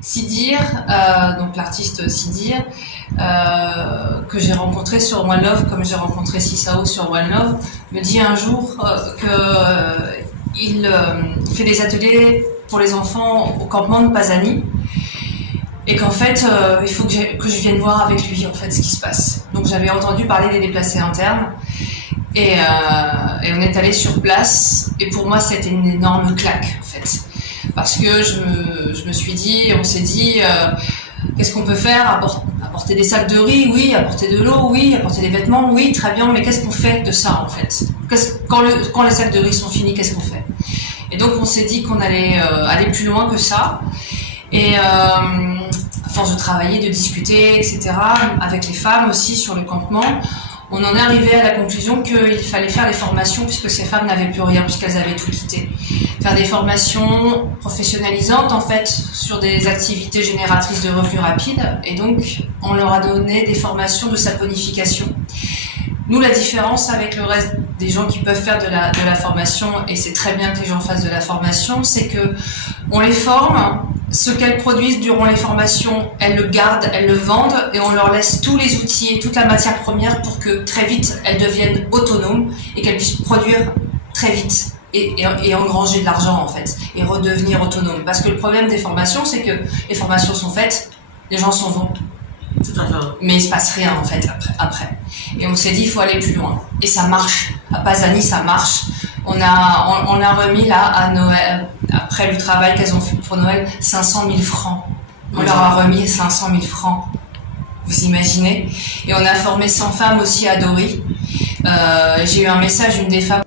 Sidir, donc l'artiste Sidir, que j'ai rencontré sur One Love, comme j'ai rencontré Sisao sur One Love, me dit un jour qu'il fait des ateliers pour les enfants au campement de Pazani, et qu'en fait, il faut que je vienne voir avec lui en fait ce qui se passe. Donc j'avais entendu parler des déplacés internes, et on est allé sur place, et pour moi c'était une énorme claque en fait. Parce que je me suis dit, on s'est dit, qu'est-ce qu'on peut faire? Apporter des sacs de riz, oui. Apporter de l'eau, oui. Apporter des vêtements, oui. Très bien, mais qu'est-ce qu'on fait de ça en fait? Quand les sacs de riz sont finis, qu'est-ce qu'on fait? Et donc on s'est dit qu'on allait aller plus loin que ça. Et à force de travailler, de discuter, etc., avec les femmes aussi sur le campement, on en est arrivé à la conclusion qu'il fallait faire des formations, puisque ces femmes n'avaient plus rien, puisqu'elles avaient tout quitté. Faire des formations professionnalisantes, en fait, sur des activités génératrices de revenus rapides. Et donc, on leur a donné des formations de saponification. Nous, la différence avec le reste des gens qui peuvent faire de la formation, et c'est très bien que les gens fassent de la formation, c'est que on les forme, ce qu'elles produisent durant les formations, elles le gardent, elles le vendent, et on leur laisse tous les outils et toute la matière première pour que très vite elles deviennent autonomes et qu'elles puissent produire très vite et engranger de l'argent en fait, et redevenir autonomes. Parce que le problème des formations, c'est que les formations sont faites, les gens s'en vont. Mais il se passe rien en fait après. Et on s'est dit il faut aller plus loin. Et ça marche. À Pazani ça marche. On a remis là à Noël, après le travail qu'elles ont fait pour Noël, 500 000 francs. On leur a remis 500 000 francs. Vous imaginez? Et on a formé 100 femmes aussi à Dori. J'ai eu un message d'une des femmes